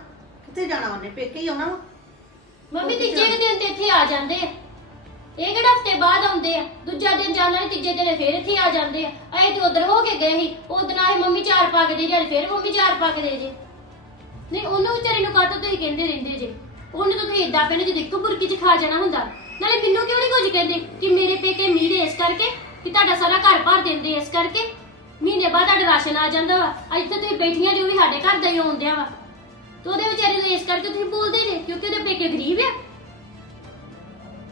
S4: ਕਿੱਥੇ ਜਾਣਾ ਉਹਨੇ? ਪੇਕੇ ਹੀ ਆਉਣਾ ਵਾ?
S2: ਮੰਮੀ ਤੀਜੇ ਕੁ ਦਿਨ ਤੇ ਇੱਥੇ ਆ ਜਾਂਦੇ ਆ। ਇਹ ਕਿਹੜਾ ਹਫ਼ਤੇ ਬਾਅਦ ਆਉਂਦੇ ਆ? ਦੂਜਾ ਦਿਨ ਜਾਣਾ ਨਹੀਂ ਤੀਜੇ ਦਿਨ ਫੇਰ ਇੱਥੇ ਆ ਜਾਂਦੇ ਆ। ਐ ਤੇ ਉਧਰ ਹੋ ਕੇ ਗਏ ਸੀ। ਉਦੋਂ ਆਏ ਮੰਮੀ ਚਾਰ ਪਾ ਕੇ ਦੇ ਜੇ ਫੇਰ ਮੰਮੀ ਚਾਰ ਪਾ ਕੇ ਦੇ ਜੇ। ਨਹੀਂ, ਉਹਨੂੰ ਵਿਚਾਰੇ ਨੂੰ ਕਾਟੋ ਤੁਸੀਂ ਕਹਿੰਦੇ ਰਹਿੰਦੇ ਜੇ? ਉਹਨੂੰ ਤਾਂ ਤੁਸੀਂ ਇਦਾਂ ਕਹਿੰਦੇ ਜੇ ਦੇਖੋ ਬੁਰਕੀ ਚ ਖਾ ਜਾਣਾ ਹੁੰਦਾ। ਨਾਲੇ ਮੈਨੂੰ ਕਿਉਂ ਨਹੀਂ ਕੁਝ ਕਹਿੰਦੇ ਕਿ ਮੇਰੇ ਪੇਕੇ ਮੀਰੇ ਇਸ ਕਰਕੇ, ਕਿ ਤੁਹਾਡਾ ਸਾਰਾ ਘਰ ਭਰ ਦਿੰਦੇ ਇਸ ਕਰਕੇ? ਮਹੀਨੇ ਬਾਅਦ ਤੁਹਾਡਾ ਰਾਸ਼ਨ ਆ ਜਾਂਦਾ ਵਾ। ਅੱਜ ਤੇ ਤੁਸੀਂ ਬੈਠੀਆਂ ਜੋ ਵੀ ਸਾਡੇ ਘਰ ਦਾ ਹੀ ਆਉਂਦਿਆ ਵਾ। ਤੇ ਉਹਦੇ ਵਿਚਾਰੇ ਨੂੰ ਇਸ ਕਰਕੇ ਤੁਸੀਂ ਬੋਲਦੇ ਜੇ, ਕਿਉਂਕਿ ਉਹਦੇ ਪੇਕੇ ਗਰੀਬ ਆ।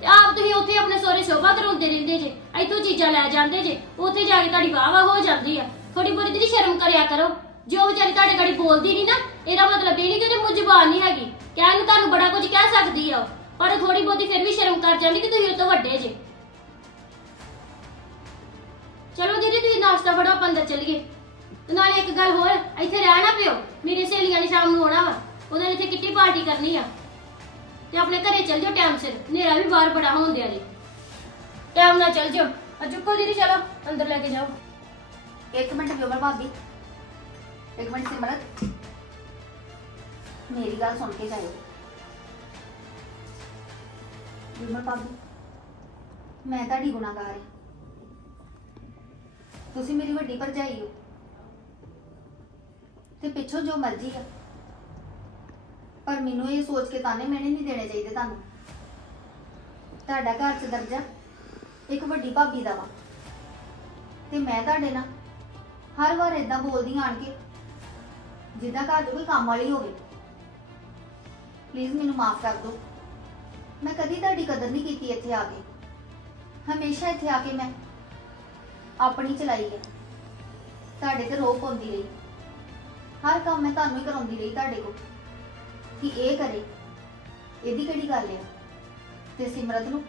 S2: ਤੇ ਆਪ ਤੁਸੀਂ ਉੱਥੇ ਆਪਣੇ ਸਹੁਰੇ ਸ਼ੋਭਾ ਕਰਾਉਂਦੇ ਰਹਿੰਦੇ ਜੇ, ਇੱਥੋਂ ਚੀਜ਼ਾਂ ਲੈ ਜਾਂਦੇ ਜੇ, ਉੱਥੇ ਜਾ ਕੇ ਤੁਹਾਡੀ ਵਾਹ ਵਾਹ ਹੋ ਜਾਂਦੀ ਆ। ਥੋੜੀ ਬੋਰੀ ਦੀ ਸ਼ਰਮ ਕਰਿਆ ਕਰੋ। ਜੋ ਵਿਚਾਰੀ ਤੁਹਾਡੇ ਗਾੜੀ ਬੋਲਦੀ ਨਹੀਂ ਨਾ ਇਹਦਾ ਮਤਲਬ ਇਹ ਨਹੀਂ ਕਿ ਉਹਦੇ ਮੂੰਹ ਜ਼ੁਬਾਨ ਨਹੀਂ ਹੈਗੀ। ਕਹਿਣ ਨੂੰ ਤੁਹਾਨੂੰ ਬੜਾ ਕੁਝ ਕਹਿ ਸਕਦੀ ਆ ਉਹ, ਪਰ ਥੋੜੀ ਬਹੁਤੀ ਫਿਰ ਵੀ ਸ਼ਰਮ ਕਰ ਜਾਂਦੀ ਕਿ ਤੁਸੀਂ ਉਹ ਤੋਂ ਵੱਡੇ ਜੇ। ਚਲੋ ਦੀਦੀ ਤੁਸੀਂ ਨਾਸ਼ਤਾ ਫੜੋ ਆਪਾਂ ਅੰਦਰ ਚੱਲੀਏ। ਤੇ ਨਾਲੇ ਇੱਕ ਗੱਲ ਹੋਰ ਇੱਥੇ ਰਹਿਣਾ ਪਿਓ। ਮੇਰੀ ਸਹੇਲੀਆਂ ਨੇ ਸ਼ਾਮ ਨੂੰ ਆਉਣਾ ਵਾ। ਉਹਨਾਂ ਨੇ ਇੱਥੇ ਕਿੱਟੀ ਪਾਰਟੀ ਕਰਨੀ ਆ। ਤੇ ਆਪਣੇ ਘਰੇ ਚੱਲ ਜਾਓ ਟਾਈਮ ਸਿਰ। ਹਨੇਰਾ ਵੀ ਬਾਹਰ ਬੜਾ ਹੋਣ ਦਿਆ ਜੀ। ਟਾਈਮ ਨਾਲ ਚੱਲ ਜਾਓ। ਆ ਚੁੱਕੋ ਦੀਦੀ ਚਲੋ ਅੰਦਰ ਲੈ ਕੇ ਜਾਓ।
S3: ਇੱਕ ਮਿੰਟ ਵਿਮਲ ਭਾਬੀ। ਇੱਕ ਮਿੰਟ ਸਿਮਰਤ। ਮੇਰੀ ਗੱਲ ਸੁਣ ਕੇ ਜਾਇਓ। ਵਿਮਲ ਭਾਬੀ ਮੈਂ ਤੁਹਾਡੀ ਗੁਨਾਹਗਾਰ ਹਾਂ। ਤੁਸੀਂ ਮੇਰੀ ਵੱਡੀ ਭਰਜਾਈ ਹੋ। ਤੇ ਪਿੱਛੋਂ ਜੋ ਮਰਜ਼ੀ ਆ। ਪਰ ਮੈਨੂੰ ਇਹ ਸੋਚ ਕੇ ਤਾਨੇ ਮੈਨੇ ਨਹੀਂ ਦੇਣੇ ਚਾਹੀਦੇ ਤੁਹਾਨੂੰ। ਤੁਹਾਡਾ ਘਰ 'ਚ ਦਰਜਾ ਇੱਕ ਵੱਡੀ ਭਾਬੀ ਦਾ ਵਾ। ਤੇ ਮੈਂ ਤੁਹਾਡੇ ਨਾਲ ਹਰ ਵਾਰ ਇਦਾਂ ਬੋਲਦੀ ਆਣ ਕੇ ਜਿੱਦਾਂ ਘਰ 'ਚ ਕੋਈ ਕੰਮ ਵਾਲੀ ਹੋਵੇ। ਪਲੀਜ਼ ਮੈਨੂੰ ਮਾਫ ਕਰ ਦਿਓ। ਮੈਂ ਕਦੀ ਤੁਹਾਡੀ ਕਦਰ ਨਹੀਂ ਕੀਤੀ ਇੱਥੇ ਆ ਕੇ। ਹਮੇਸ਼ਾ ਇੱਥੇ ਆ ਕੇ ਮੈਂ ਆਪਣੀ ਚਲਾਈ ਹੈ। ਤੁਹਾਡੇ ਤੇ ਰੋਪ ਪਾਉਂਦੀ ਰਹੀ। ਹਰ ਕੰਮ ਮੈਂ ਤੁਹਾਨੂੰ ਹੀ ਕਰਾਉਂਦੀ ਰਹੀ ਤੁਹਾਡੇ ਕੋਲ। ਕਿ ਇਹ ਕਰੇ। ਇਹਦੀ ਕਿਹੜੀ ਗੱਲ ਹੈ? ਤੇ ਸਿਮਰਤ ਨੂੰ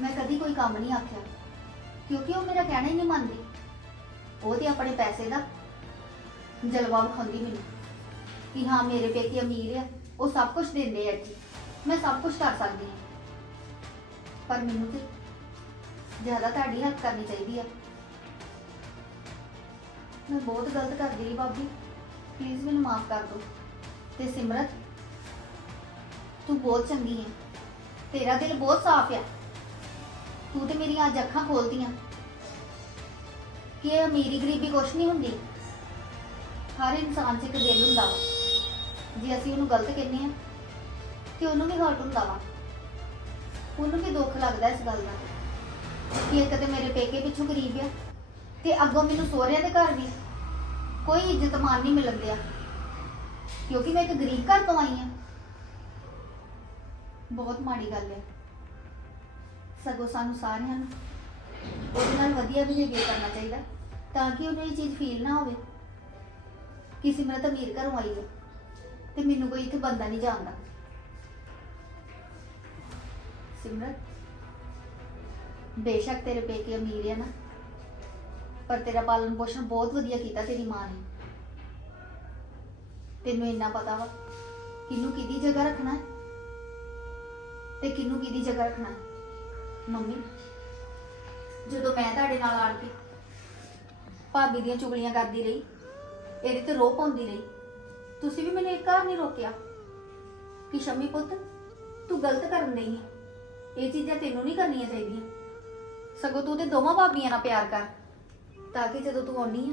S3: ਮੈਂ ਕਦੀ ਕੋਈ ਕੰਮ ਨਹੀਂ ਆਖਿਆ। ਕਿਉਂਕਿ ਉਹ ਮੇਰਾ ਕਹਿਣਾ ਹੀ ਨਹੀਂ ਮੰਨਦੀ। ਉਹ ਤੇ ਆਪਣੇ ਪੈਸੇ ਦਾ ਜਲਵਾ ਵਿਖਾਉਂਦੀ ਮੈਨੂੰ। ਕਿ ਹਾਂ, ਮੇਰੇ ਪੇਕੇ ਅਮੀਰ ਆ। ਉਹ ਸਭ ਕੁਝ ਦਿੰਦੇ ਆ ਜੀ ਮੈਂ ਸਭ ਕੁਝ ਕਰ ਸਕਦੀ ਹਾਂ। ਪਰ ਮੈਨੂੰ ਤੇ ਜ਼ਿਆਦਾ ਤੁਹਾਡੀ ਹੈਲਪ ਕਰਨੀ ਚਾਹੀਦੀ ਆ। ਮੈਂ ਬਹੁਤ ਗਲਤ ਕਰਦੀ ਰਹੀ ਭਾਬੀ। ਪਲੀਜ਼ ਮੈਨੂੰ ਮਾਫ ਕਰ ਦਿਓ। ਤੇ ਸਿਮਰਤ, ਤੂੰ ਬਹੁਤ ਚੰਗੀ ਹੈ ਤੇਰਾ ਦਿਲ ਬਹੁਤ ਸਾਫ਼ ਆ। ਤੂੰ ਤੇ ਮੇਰੀਆਂ ਅੱਜ ਅੱਖਾਂ ਖੋਲਦੀਆਂ ਕਿ ਇਹ ਅਮੀਰੀ ਗਰੀਬੀ ਕੁਛ ਨਹੀਂ ਹੁੰਦੀ। ਹਰ ਇਨਸਾਨ 'ਚ ਇੱਕ ਦਿਲ ਹੁੰਦਾ ਵਾ। ਜੇ ਅਸੀਂ ਉਹਨੂੰ ਗਲਤ ਕਹਿੰਦੇ ਆ ਤੇ ਉਹਨੂੰ ਵੀ ਹਰਟ ਹੁੰਦਾ ਵਾ। ਉਹਨੂੰ ਵੀ ਦੁੱਖ ਲੱਗਦਾ ਇਸ ਗੱਲ ਦਾ ਕਿ ਇੱਕ ਤੇ ਮੇਰੇ ਪੇਕੇ ਪਿੱਛੋਂ ਗਰੀਬ ਆ ਤੇ ਅੱਗੋਂ ਮੈਨੂੰ ਸਹੁਰਿਆਂ ਦੇ ਘਰ ਵੀ ਕੋਈ ਇੱਜ਼ਤ ਮਾਨ ਨਹੀਂ ਮਿਲਣ ਦਿਆ। ਕਿਉਂਕਿ ਮੈਂ ਇੱਕ ਗਰੀਬ ਘਰ ਤੋਂ ਆਈ ਆ ਬਹੁਤ ਮਾੜੀ ਗੱਲ ਹੈ। ਸਗੋਂ ਸਾਨੂੰ ਸਾਰਿਆਂ ਨੂੰ ਉਹਦੇ ਨਾਲ ਵਧੀਆ ਬਿਹੇਵੀਅਰ ਕਰਨਾ ਚਾਹੀਦਾ, ਤਾਂ ਕਿ ਉਹਨੂੰ ਇਹ ਚੀਜ਼ ਫੀਲ ਨਾ ਹੋਵੇ। ਕਿ ਸਿਮਰਤ ਅਮੀਰ ਘਰੋਂ ਆਈ ਹੈ। ਤੇ ਮੈਨੂੰ ਕੋਈ ਇੱਥੇ ਬੰਦਾ ਨਹੀਂ ਜਾਣਦਾ। ਸਿਮਰਤ, ਬੇਸ਼ੱਕ ਤੇਰੇ ਪੇਕੇ ਅਮੀਰ ਹੈ ਨਾ, ਪਰ ਤੇਰਾ ਪਾਲਣ ਪੋਸ਼ਣ ਬਹੁਤ ਵਧੀਆ ਕੀਤਾ ਤੇਰੀ ਮਾਂ ਨੇ। ਤੈਨੂੰ ਇੰਨਾ ਪਤਾ ਵਾ, ਕਿਹਨੂੰ ਕਿਹਦੀ ਜਗ੍ਹਾ ਰੱਖਣਾ ਹੈ ਤੇ ਕਿਹਨੂੰ ਕਿਹਦੀ ਜਗ੍ਹਾ ਰੱਖਣਾ ਹੈ। ਮੰਮੀ, ਜਦੋਂ ਮੈਂ ਤੁਹਾਡੇ ਨਾਲ ਆਣ ਕੇ ਭਾਬੀ ਦੀਆਂ ਚੁਗਲੀਆਂ ਕਰਦੀ ਰਹੀ, ਇਹਦੇ ਤੇ ਰੋਪ ਪਾਉਂਦੀ ਰਹੀ ਤੁਸੀਂ ਵੀ ਮੈਨੂੰ ਇੱਕ ਵਾਰ ਨਹੀਂ ਰੋਕਿਆ। ਕਿ ਸ਼ਮੀ ਪੁੱਤ, ਤੂੰ ਗਲਤ ਕਰਨ ਨਹੀਂ ਹੈ ਇਹ ਚੀਜ਼ਾਂ ਤੈਨੂੰ ਨਹੀਂ ਕਰਨੀਆਂ ਚਾਹੀਦੀਆਂ। ਸਗੋਂ ਤੂੰ ਤੇ ਦੋਵਾਂ ਭਾਬੀਆਂ ਨਾਲ ਪਿਆਰ ਕਰ। ਤਾਂ ਕਿ ਜਦੋਂ ਤੂੰ ਆਉਣੀ ਆ,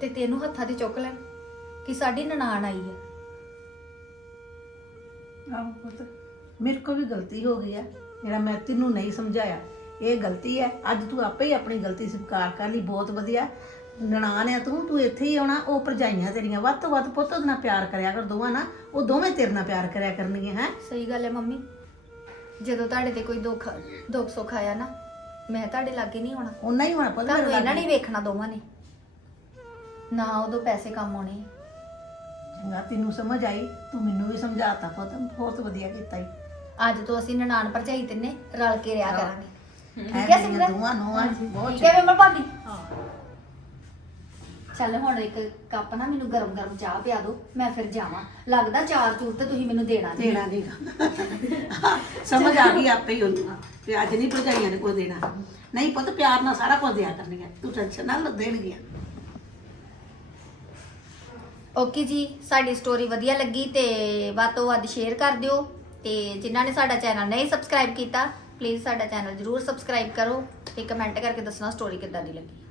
S3: ਤੇ ਤੈਨੂੰ ਹੱਥਾਂ ਤੇ ਚੁੱਕ ਲੈਣ ਕਿ ਸਾਡੀ ਨਨਾਣ ਆਈ ਹੈ
S4: ਆਹੋ ਪੁੱਤ, ਮੇਰੇ ਕੋ ਵੀ ਗਲਤੀ ਹੋ ਗਈ ਹੈ ਜਿਹੜਾ ਮੈਂ ਤੈਨੂੰ ਨਹੀਂ ਸਮਝਾਇਆ, ਇਹ ਗਲਤੀ ਹੈ। ਅੱਜ ਤੂੰ ਆਪੇ ਹੀ ਆਪਣੀ ਗਲਤੀ ਸਵੀਕਾਰ ਕਰ ਲਈ। ਬਹੁਤ ਵਧੀਆ। ਨਨਾਣ ਹੈ ਤੂੰ ਤੂੰ ਇੱਥੇ ਹੀ ਆਉਣਾ ਉਹ ਭਰਜਾਈਆਂ ਤੇਰੀਆਂ। ਵੱਧ ਤੋਂ ਵੱਧ ਪੁੱਤ ਉਹਦੇ ਨਾਲ ਪਿਆਰ ਕਰਿਆ ਕਰ ਦੋਵਾਂ ਨਾਲ। ਉਹ ਦੋਵੇਂ ਤੇਰੇ ਨਾਲ ਪਿਆਰ ਕਰਿਆ ਕਰਨਗੀਆਂ ਹੈ?
S3: ਸਹੀ ਗੱਲ ਹੈ ਮੰਮੀ। ਜਦੋਂ ਤੁਹਾਡੇ ਤੇ ਕੋਈ ਦੁੱਖ ਦੁੱਖ ਸੁੱਖ ਆਇਆ ਨਾ ਮੈਂ ਤੁਹਾਡੇ ਲਾਗੇ ਨਹੀਂ ਹੋਣਾ
S4: ਉਹਨਾਂ ਹੀ ਹੋਣਾ ਪੁੱਤ
S3: ਤੁਹਾਨੂੰ
S4: ਮੇਰੇ
S3: ਇਹਨਾਂ
S4: ਲਾਗੇ।
S3: ਨੇ ਵੇਖਣਾ ਦੋਵਾਂ ਨੇ। ਨਾ ਉਦੋਂ ਪੈਸੇ ਕੰਮ ਆਉਣੇ।
S4: ਚੰਗਾ ਤੈਨੂੰ ਸਮਝ ਆਈ ਤੂੰ ਮੈਨੂੰ ਵੀ ਸਮਝਾਤਾ ਪੁੱਤ ਬਹੁਤ ਵਧੀਆ ਕੀਤਾ ਈ।
S3: ਅੱਜ ਤੋਂ ਅਸੀਂ ਨਨਾਣ ਭਰਜਾਈ ਤਿੰਨੇ ਰਲ ਕੇ ਰਿਹਾ ਕਰਾਂਗੇ।
S4: ਠੀਕ
S3: ਹੈ ਸਿਮਰਨ?
S4: ਦੋਵਾਂ ਨੂੰ ਅੱਜ ਬਹੁਤ
S3: ਠੀਕ ਹੈ ਵਿਮਲ ਭਾਬੀ? ਚੱਲ ਹੁਣ ਇੱਕ ਕੱਪ ਨਾ ਮੈਨੂੰ ਗਰਮ ਗਰਮ ਚਾਹ ਪਿਆ ਦਿਓ ਮੈਂ ਫਿਰ ਜਾਵਾਂ। ਲੱਗਦਾ ਚਾਰ ਚੂਰ ਤੇ ਤੁਸੀਂ ਮੈਨੂੰ ਦੇਣਾ ਨਹੀਂ
S4: ਦੇਣਾ ਨਹੀਂਗਾ ਸਮਝ ਆ ਗਈ ਆਪੇ ਹੀ ਉਹਨੂੰ। ਕਿ ਅੱਜ ਨਹੀਂ ਭਰਜਾਈਆਂ ਨੇ ਕੋਈ ਦੇਣਾ। ਨਹੀਂ ਪੁੱਤ ਪਿਆਰ ਨਾਲ ਸਾਰਾ ਕੁਝ ਦਿਆ ਕਰਨੀਆਂ ਤੂੰ ਟੈਨਸ਼ਨ ਨਾ ਲੈ ਦੇਣਗੀਆਂ।
S3: ਓਕੇ ਜੀ ਸਾਡੀ ਸਟੋਰੀ ਵਧੀਆ ਲੱਗੀ ਤੇ ਵੱਧ ਤੋਂ ਵੱਧ ਸ਼ੇਅਰ ਕਰ ਦਿਓ। ਤੇ ਜਿਨ੍ਹਾਂ ਨੇ ਸਾਡਾ ਚੈਨਲ ਨਹੀਂ ਸਬਸਕ੍ਰਾਈਬ ਕੀਤਾ ਪਲੀਜ਼ ਸਾਡਾ ਚੈਨਲ ਜਰੂਰ ਸਬਸਕ੍ਰਾਈਬ ਕਰੋ ਤੇ ਕਮੈਂਟ ਕਰਕੇ ਦੱਸਣਾ ਸਟੋਰੀ ਕਿੱਦਾਂ ਦੀ ਲੱਗੀ।